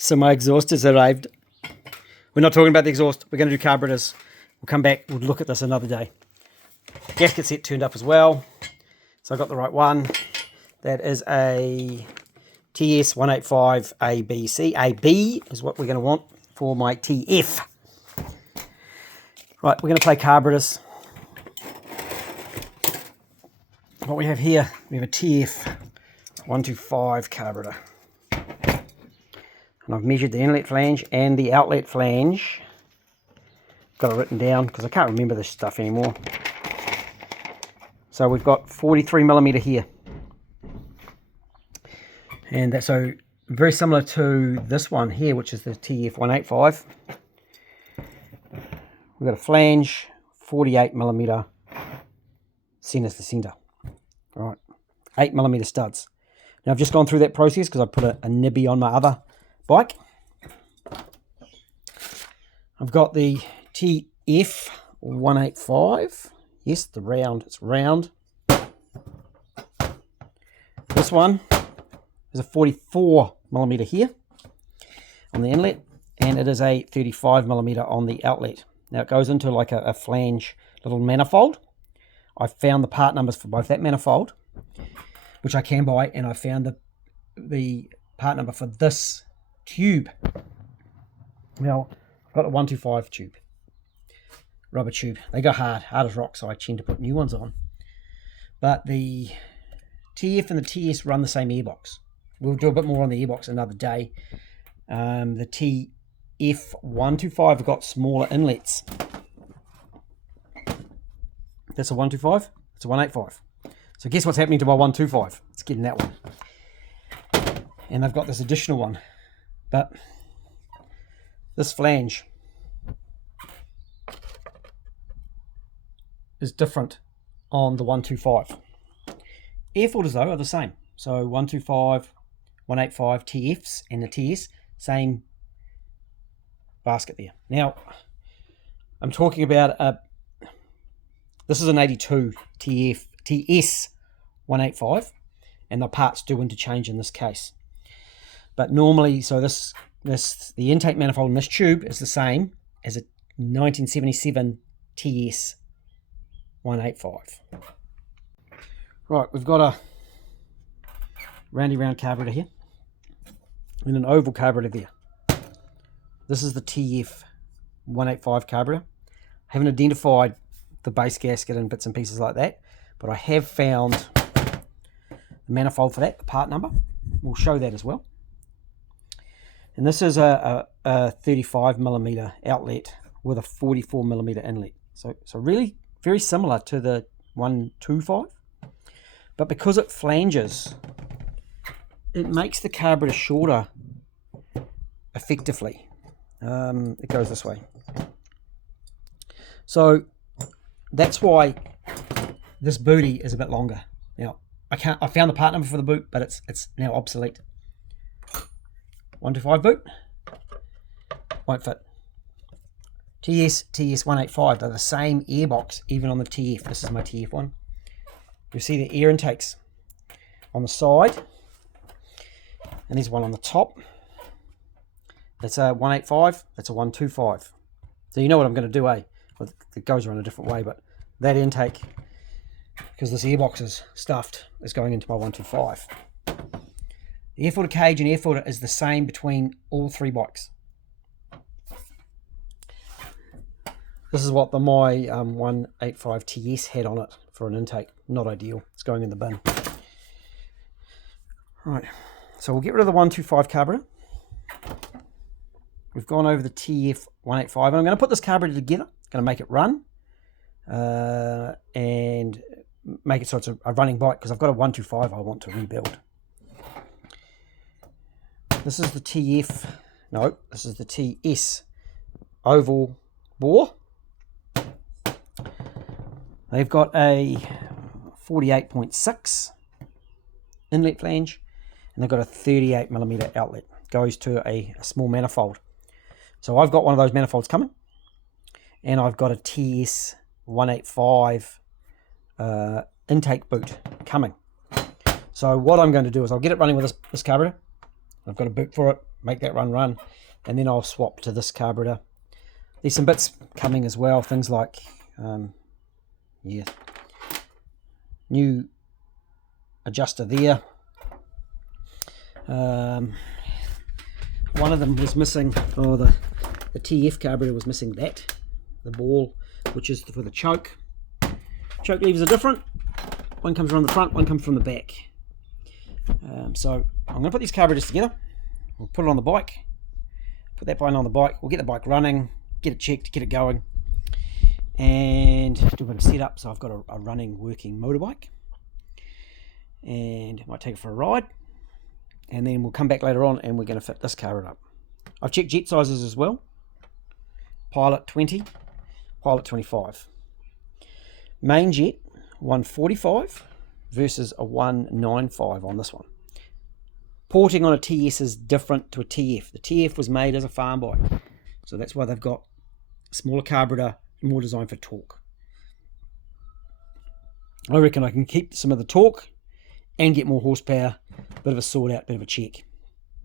So my exhaust has arrived. We're not talking about the exhaust. We're going to do carburetors. We'll come back. We'll look at this another day. Gasket set turned up as well. So I got the right one. That is a TS185 ABC. AB is what we're going to want for my TF. Right, we're going to play carburetors. What we have here, we have a TF185 carburetor. And I've measured the inlet flange and the outlet flange. Got it written down because I can't remember this stuff anymore. So we've got 43mm here. And that's so very similar to this one here, which is the TF185. We've got a flange, 48mm centre to centre. All right, 8mm studs. Now I've just gone through that process because I put a nibby on my other bike. I've got the TF185. Yes, the round, it's round. This one is a 44mm here on the inlet, and it is a 35mm on the outlet. Now it goes into like a flange little manifold. I found the part numbers for both that manifold, which I can buy, and I found the part number for this tube. Now I've got a 125 tube, rubber tube. They go hard as rock, so I tend to put new ones on. But the TF and the TS run the same airbox. We'll do a bit more on the airbox another day. The TF125 have got smaller inlets. That's a 125. It's a 185. So guess what's happening to my 125? It's getting that one. And they've got this additional one. But this flange is different on the 125. Air filters though are the same. So 125, 185 TFs and the TS, same basket there. Now I'm talking about this is an 82 TF TS 185, and the parts do interchange in this case. But normally, so the intake manifold in this tube is the same as a 1977 TS 185. Right, we've got a round carburetor here and an oval carburetor there. This is the TF 185 carburetor. I haven't identified the base gasket and bits and pieces like that, but I have found the manifold for that, the part number. We'll show that as well. And this is a 35mm outlet with a 44mm inlet. So really very similar to the 125, but because it flanges, it makes the carburetor shorter effectively. It goes this way. So that's why this booty is a bit longer. Now I found the part number for the boot, but it's now obsolete. 125 boot won't fit. TS 185, they're the same airbox even on the TF. This is my TF one. You'll see the air intakes on the side, and there's one on the top. That's a 185, that's a 125. So you know what I'm going to do, eh? Well, it goes around a different way, but that intake, because this airbox is stuffed, is going into my 125. The air filter cage and air filter is the same between all three bikes. This is what my 185 TS had on it for an intake. Not ideal. It's going in the bin. Right, so we'll get rid of the 125 carburetor. We've gone over the TF 185, and I'm going to put this carburetor together. Going to make it run and make it so it's a running bike, because I've got a 125 I want to rebuild. This is the TF, no, this is the TS oval bore. They've got a 48.6 inlet flange, and they've got a 38mm outlet. Goes to a small manifold. So I've got one of those manifolds coming, and I've got a TS 185 intake boot coming. So what I'm going to do is I'll get it running with this carburetor. I've got a boot for it. make that run, and then I'll swap to this carburetor. There's some bits coming as well, things like new adjuster there. One of them was missing, the TF carburetor was missing the ball, which is for the choke. Choke levers are different. One comes from the front, one comes from the back. So I'm going to put these carburetors together. We'll put it on the bike. Put that bike on the bike. We'll get the bike running, get it checked, get it going, and do a bit of setup. So I've got a running, working motorbike, and I might take it for a ride, and then we'll come back later on and we're going to fit this carburetor up. I've checked jet sizes as well. Pilot 20, Pilot 25. Main jet 145 versus a 195 on this one. Porting on a TS is different to a TF. The TF was made as a farm bike, so that's why they've got a smaller carburetor, more designed for torque. I reckon I can keep some of the torque and get more horsepower, bit of a sort out, bit of a check.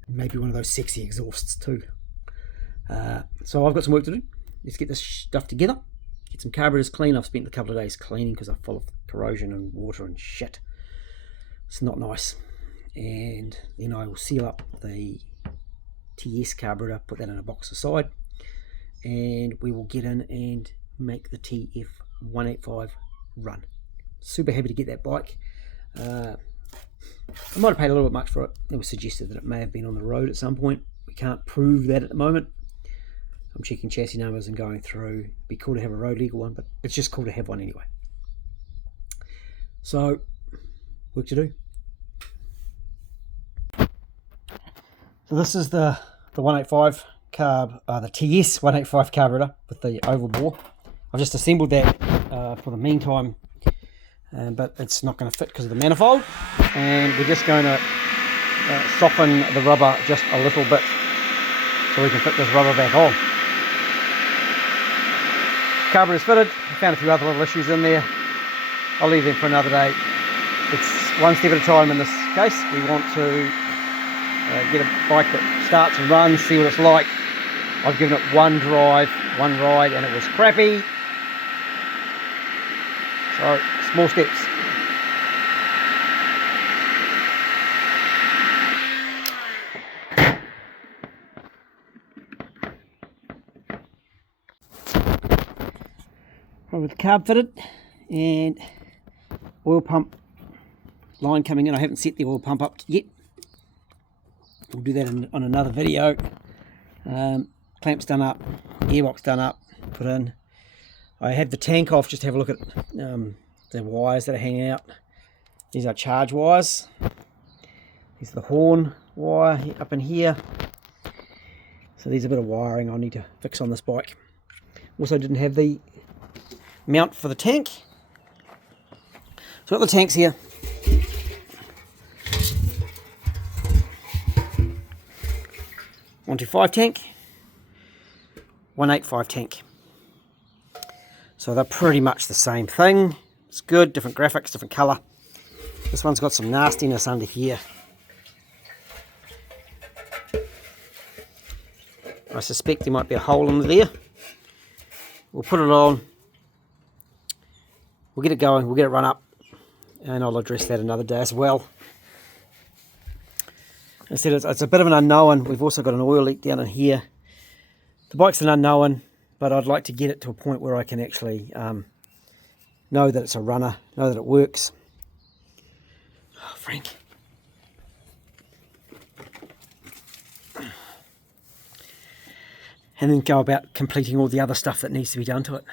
Maybe one of those sexy exhausts too. So I've got some work to do. Let's get this stuff together, get some carburetors clean. I've spent a couple of days cleaning because I'm full of corrosion and water and shit. It's not nice. And then I will seal up the TS carburetor, put that in a box aside, and we will get in and make the TF185 run. Super happy to get that bike. I might have paid a little bit much for it. It was suggested that it may have been on the road at some point. We can't prove that at the moment. I'm checking chassis numbers and going through. It'd be cool to have a road legal one, but it's just cool to have one anyway. So, work to do. So this is the 185 carb, the TS 185 carburetor with the oval bore. I've just assembled that for the meantime, but it's not going to fit because of the manifold, and we're just going to soften the rubber just a little bit so we can fit this rubber back on. Carburetor's fitted. I found a few other little issues in there. I'll leave them for another day. It's one step at a time in this case. We want to get a bike that starts and runs, see what it's like. I've given it one drive, one ride, and it was crappy. So, small steps. With the carb fitted and oil pump line coming in. I haven't set the oil pump up yet. We'll do that on another video. Clamps done up, gearbox done up, put in. I had the tank off just to have a look at the wires that are hanging out. These are charge wires. Here's the horn wire up in here. So there's a bit of wiring I'll need to fix on this bike. Also didn't have the mount for the tank. So I've got the tanks here. .125 tank, 185 tank. So they're pretty much the same thing. It's good, different graphics, different colour. This one's got some nastiness under here. I suspect there might be a hole in there. We'll put it on. We'll get it going, we'll get it run up, and I'll address that another day as well. I said it's a bit of an unknown. We've also got an oil leak down in here. The bike's an unknown, but I'd like to get it to a point where I can actually know that it's a runner, know that it works. Oh, Frank. And then go about completing all the other stuff that needs to be done to it.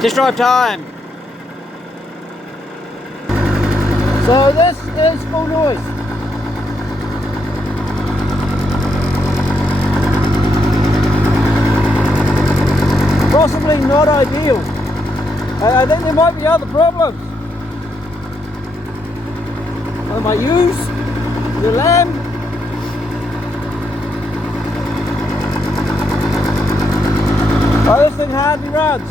Test drive time. So this is full noise. Possibly not ideal. I think there might be other problems. What am I use? The lamb. runs.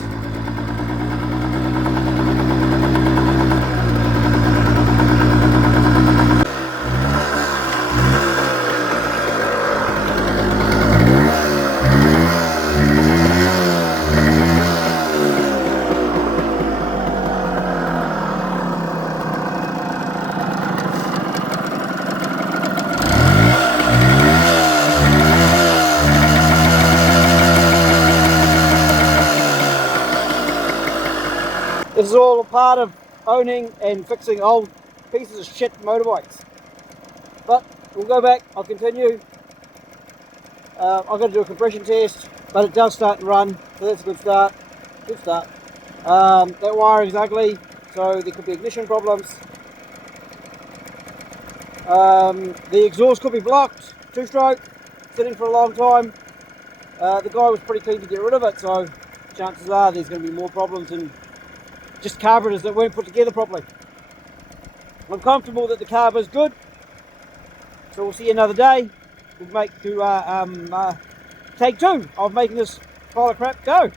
This is all a part of owning and fixing old pieces of shit motorbikes. But we'll go back, I'll continue. I've got to do a compression test, but it does start to run, so that's a good start. Good start. That wiring is ugly, so there could be ignition problems. The exhaust could be blocked, two-stroke, sitting for a long time. The guy was pretty keen to get rid of it, so chances are there's going to be more problems and just carburetors that weren't put together properly. I'm comfortable that the carb is good, so we'll see you another day. We'll make to take 2 of making this pile of crap go.